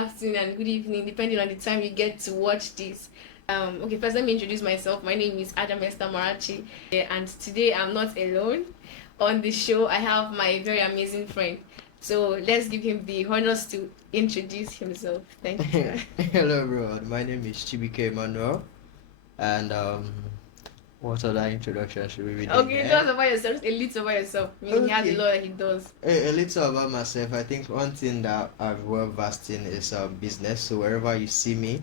afternoon, and good evening, depending on the time you get to watch this. Okay, first let me introduce myself. My name is Adam Esther Marachi, and today I'm not alone. On the show, I have my very amazing friend. So let's give him the honors to introduce himself. Thank you, sir. Hello everyone, my name is Chibuike Emmanuel, and what other introduction should we be doing Okay, tell here? us about yourself, just a little about yourself. I mean, he has a Okay, lot that he does. a little about myself. I think one thing that I'm well versed in is business. So wherever you see me,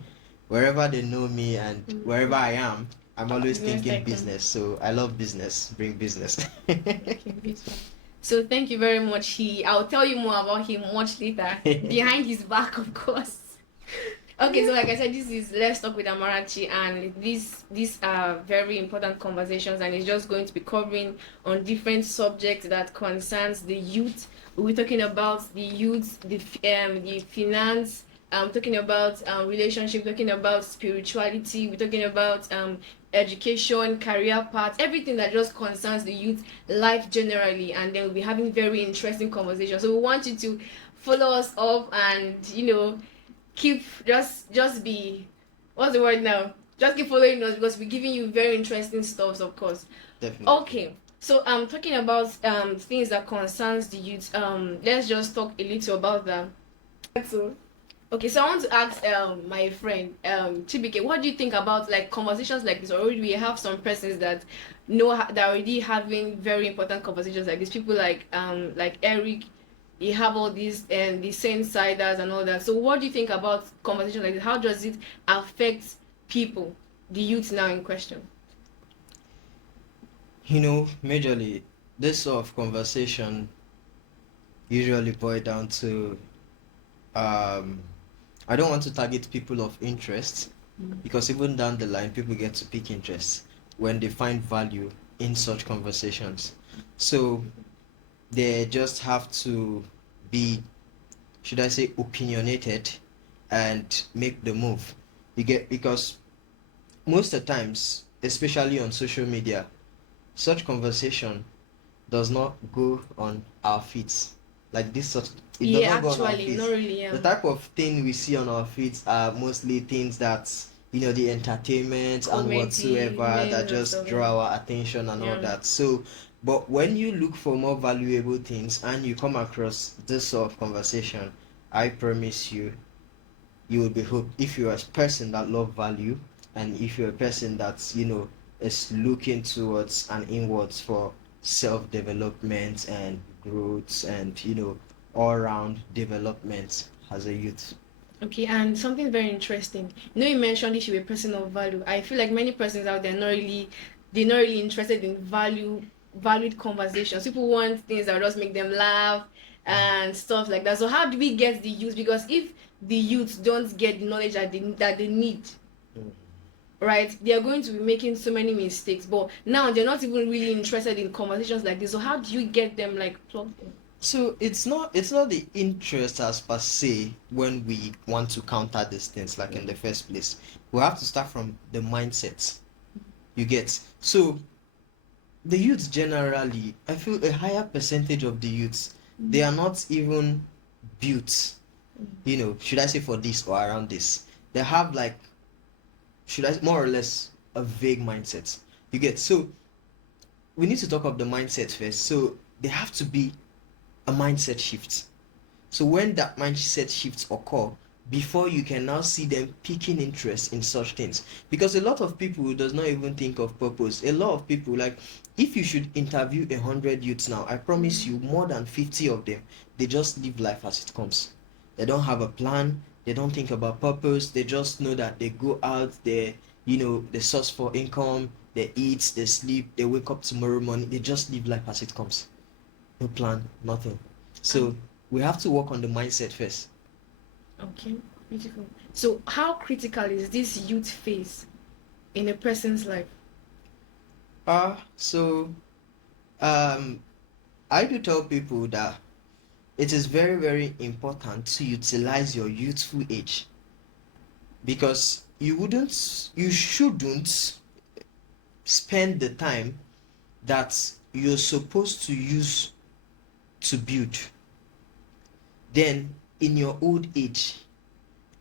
wherever they know me, and wherever I am, I'm always Business thinking tycoon. business. So I love business, bring business. Okay, beautiful. So thank you very much. I'll tell you more about him much later. Behind his back, of course. Okay, so like I said, this is Let's Talk with Amarachi, and these are very important conversations, and it's just going to be covering on different subjects that concerns the youth. We're talking about the youth, the finance. Talking about relationship, talking about spirituality. We're talking about education, career path, everything that just concerns the youth life generally, and then we'll be having very interesting conversations. So we want you to follow us up and keep just be what's the word now, just keep following us because we're giving you very interesting stuff, of course. Definitely. Okay, so talking about things that concerns the youth, let's just talk a little about that. So okay, so I want to ask my friend Chibike, what do you think about like conversations like this? Already we have some persons that that are already having very important conversations like this. People like Eric, you have all these and the same siders and all that. So what do you think about conversations like this? How does it affect people, the youth now in question? Majorly, this sort of conversation usually boil down to um I don't want to target people of interest because even down the line, people get to pick interest when they find value in such conversations. So they just have to be, should I say, opinionated and make the move. You get, because most of the times, especially on social media, such conversation does not go on our feeds. Like this sort, it does Yeah, not go on our actually, not feeds. really. Yeah. The type of thing we see on our feeds are mostly things that the entertainment and Comedy, whatsoever that memes and just stuff. draw our attention and all Yeah. that. So, but when you look for more valuable things and you come across this sort of conversation, I promise you, you will be hooked. If you're a person that love value, and if you're a person that's is looking towards and inwards for self-development and growth and all-round development as a youth. Okay, and something very interesting. You mentioned you should be a person of value. I feel like many persons out there they're not really interested in valued conversations. People want things that just make them laugh and stuff like that. So how do we get the youth? Because if the youth don't get the knowledge that they need, right, they are going to be making so many mistakes. But now they're not even really interested in conversations like this. So how do you get them like plugged in? So it's not the interest as per se when we want to counter these things, like in the first place. We have to start from the mindset. You get. So the youths generally, I feel a higher percentage of the youths, they are not even built, should I say, for this or around this. They have, like, should I, more or less, a vague mindset. You get. So we need to talk of the mindset first. So there have to be a mindset shift. So when that mindset shifts occur, before you can now see them picking interest in such things, because a lot of people does not even think of purpose. A lot of people, like, if you should interview 100 youths now, I promise you more than 50 of them, they just live life as it comes. They don't have a plan, they don't think about purpose, they just know that they go out there, they source for income, they eat, they sleep, they wake up tomorrow morning, they just live life as it comes. No plan, nothing. So we have to work on the mindset first. Okay, beautiful. So how critical is this youth phase in a person's life? So um I do tell people that it is very, very important to utilize your youthful age, because you shouldn't spend the time that you're supposed to use to build, then in your old age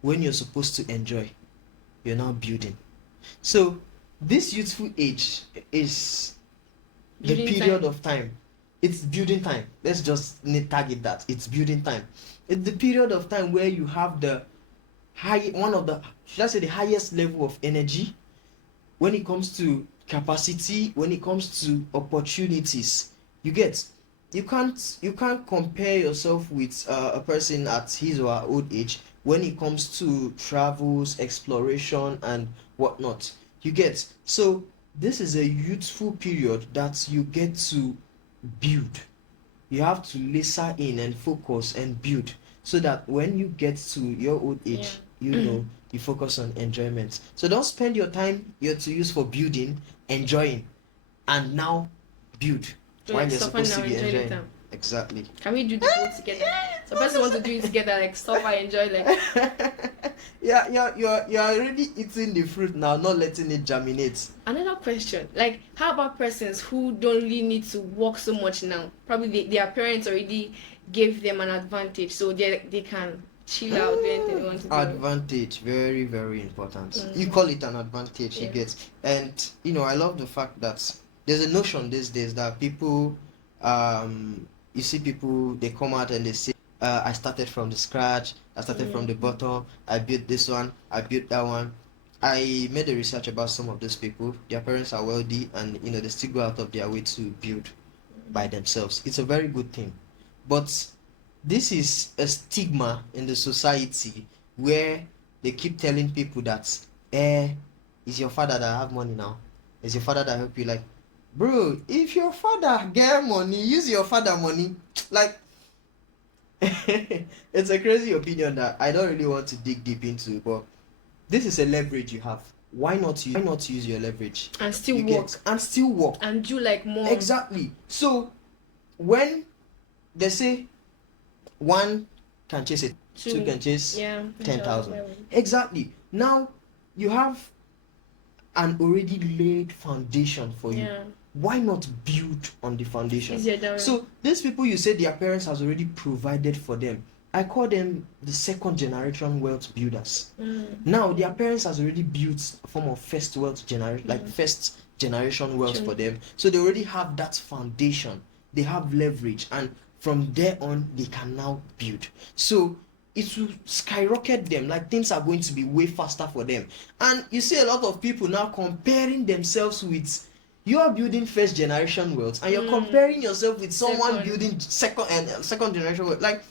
when you're supposed to enjoy, you're now building. So this youthful age is the Building period time. of time. It's building time. Let's just target that. It's building time. It's the period of time where you have the should I say, the highest level of energy when it comes to capacity, when it comes to opportunities. You can't compare yourself with a person at his or her old age when it comes to travels, exploration, and whatnot. So this is a youthful period that you get to build. You have to laser in and focus and build, so that when you get to your old age, you focus on enjoyment. So don't spend your time you're to use for building, enjoying, and now build So while like you're suffer supposed now, to be enjoy enjoying. later. Exactly. Can we do the both together? So person want to do it together, like suffer, enjoy, like. Yeah, you're already eating the fruit now, not letting it germinate. Another question, like, how about persons who don't really need to work so much now? Probably their parents already gave them an advantage, so they can chill out, do anything they want to do. Advantage, very, very important. You Mhm. call it an advantage, you Yeah. get. And I love the fact that there's a notion these days that people, you see people, they come out and they say, I started from the scratch, I started from the bottom, I built this one, I built that one. I made a research about some of those people. Their parents are wealthy, and they still go out of their way to build by themselves. It's a very good thing. But this is a stigma in the society where they keep telling people that, it's your father that have money now. It's your father that help you. Like, bro, if your father get money, use your father money. Like, it's a crazy opinion that I don't really want to dig deep into, but this is a leverage you have. Why not use your leverage And still you work get, and still work? and do like more. Exactly. So when they say one can chase it, two can chase 10,000. Exactly. Now you have an already laid foundation for you. Yeah. Why not build on the foundation? Easier that way. So these people, you say their parents has already provided for them. I call them the second generation wealth builders. Now their parents has already built a form of first wealth generation, like first generation wealth for them. So they already have that foundation. They have leverage, and from there on they can now build. So it will skyrocket them. Like, things are going to be way faster for them. And you see a lot of people now comparing themselves with, you are building first generation wealth, and you're comparing yourself with someone building second generation wealth. Like,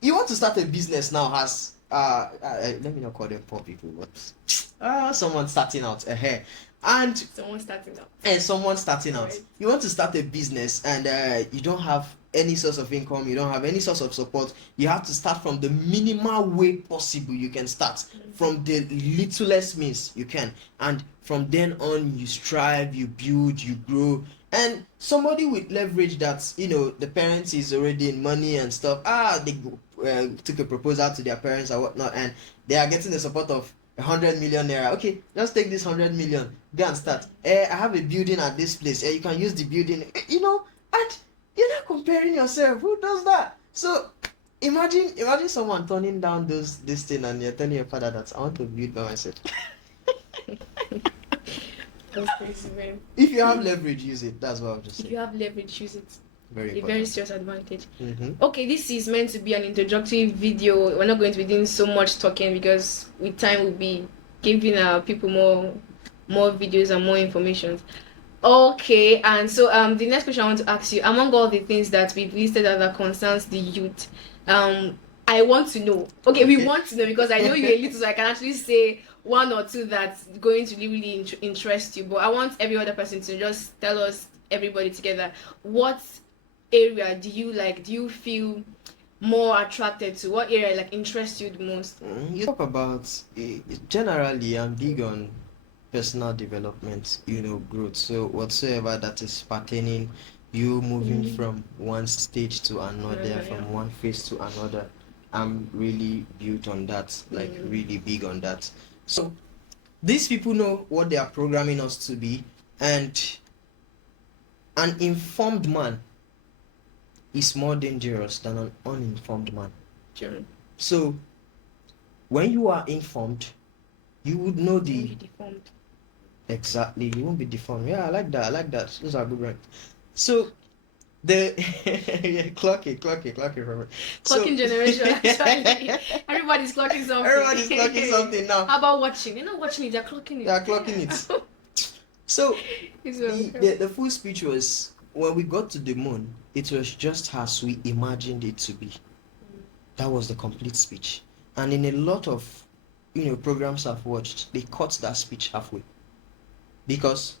you want to start a business now as let me not call them poor people, but someone starting out and someone starting out. Right. You want to start a business, and you don't have any source of income, you don't have any source of support. You have to start from the minimal way possible you can start, from the littlest means you can, and from then on you strive, you build, you grow. And somebody with leverage that, the parents is already in money and stuff, they took a proposal to their parents or whatnot, and they are getting the support of 100 million naira. Okay, just take this 100 million, go and start. I have a building at this place, you can use the building, and you're not comparing yourself. Who does that? So imagine someone turning down this thing, and you're telling your father that I want to build by myself. That's crazy, man. If you have leverage, use it. That's what I'm just saying. If you have leverage, use it. Very A very serious advantage. Mm-hmm. Okay, this is meant to be an introductory video. We're not going to be doing so much talking, because with time we'll be giving people more videos and more information. Okay, and so the next question I want to ask you, among all the things that we've listed that concerns the youth, I want to know. Okay, we want to know, because I know you're a little, so I can actually say one or two that's going to really interest you. But I want every other person to just tell us, everybody together, what area do you feel more attracted to? What area like interests you the most? You talk about, generally I'm big on personal development, growth. So whatsoever that is pertaining you moving from one stage to another, from one phase to another, I'm really built on that, like really big on that. So these people know what they are programming us to be, and an informed man is more dangerous than an uninformed man. Sure. So when you are informed, you would know Won't the be deformed. exactly. You won't be deformed. Yeah, I like that. I like that. Those are good rhymes. So the yeah, clock it, Robert. Clocking generation, actually. Everybody's clocking something. Everybody's clocking something now. How about watching? You're not watching it, they're clocking it. They are clocking it. So It's the full speech was, when we got to the moon, it was just as we imagined it to be. That was the complete speech. And in a lot of programs I've watched, they cut that speech halfway. Because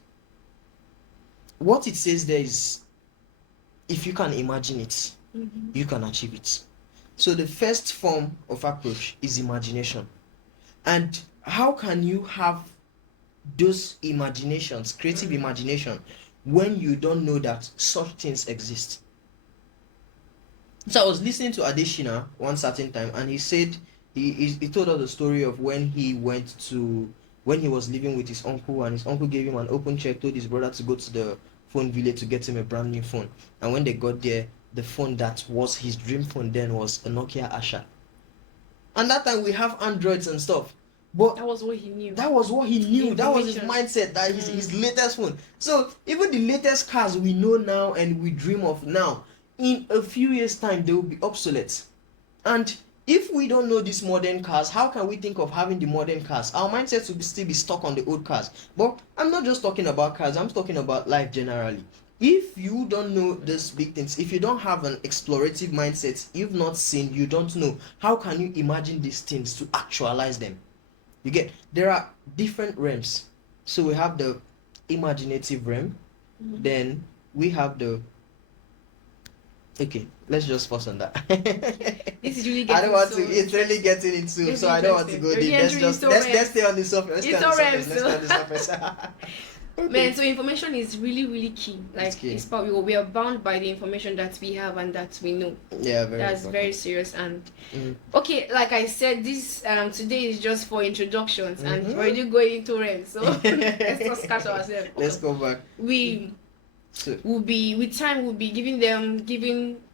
what it says there is, if you can imagine it, you can achieve it. So the first form of approach is imagination. And how can you have those imaginations, creative imagination, when you don't know that such things exist? So I was listening to Adeshina one certain time, and he said he told us the story of when he was living with his uncle, and his uncle gave him an open check, told his brother to go to the phone village to get him a brand new phone. And when they got there, the phone that was his dream phone then was a Nokia Asha. And that time we have Androids and stuff. But that was what he knew. That was what he knew. That was his mindset. That is his latest phone. So even the latest cars we know now and we dream of now, in a few years' time they will be obsolete. And if we don't know these modern cars, how can we think of having the modern cars? Our mindset will still be stuck on the old cars. But I'm not just talking about cars, I'm talking about life generally. If you don't know these big things, if you don't have an explorative mindset, you've not seen, you don't know, how can you imagine these things to actualize them? You get, there are different realms. So we have the imaginative realm, then we have the, okay, let's just focus on that. This is really I don't want so to, it's really getting into, so I don't want to go deep. Let's stay on the surface. Let's stay on the surface. Okay. Man, so information is really, really key. Like, it's we are bound by the information that we have and that we know. Yeah, that's important. very serious. And okay, like I said, this today is just for introductions, and we're already going into realms. So let's just catch ourselves. Let's go back. We will be with time. We'll be giving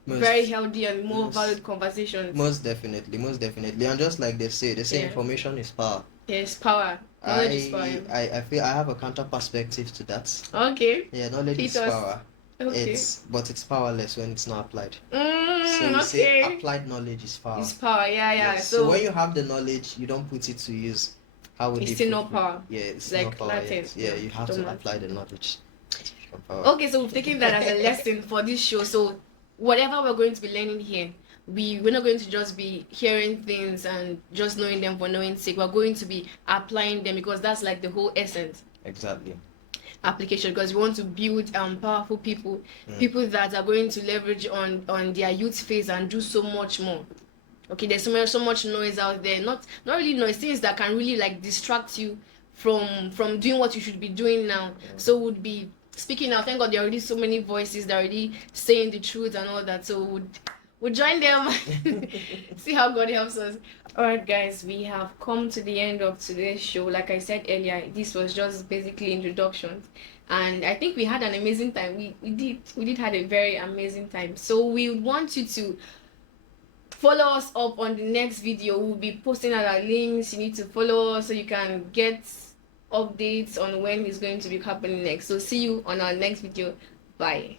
very healthy and more valued conversations. Most definitely, and just like they say information is power. Yes, power. Knowledge is power. I feel I have a counter perspective to that. Okay. Yeah, knowledge is power. Okay. But it's powerless when it's not applied. So you say applied knowledge is power. It's power, yeah. Yes. So when you have the knowledge, you don't put it to use. How would it's still not power? Yeah, it's like not power. Latin. Yeah, you have to apply the knowledge. Okay, so we've taken that as a lesson for this show. So whatever we're going to be learning here, we're not going to just be hearing things and just knowing them for knowing sake. We're going to be applying them, because that's like the whole essence. Exactly. Application, because we want to build powerful people, people that are going to leverage on their youth phase and do so much more. Okay, there's so much noise out there, not really noise, things that can really like distract you from doing what you should be doing now. So would be speaking now. Thank God there are already so many voices that are already saying the truth and all that. So we'll join them. See how God helps us. Alright guys, we have come to the end of today's show. Like I said earlier, this was just basically introductions, and I think we had an amazing time. We did had a very amazing time. So we want you to follow us up on the next video. We'll be posting out our links. You need to follow us so you can get updates on when it's going to be happening next. So see you on our next video. Bye.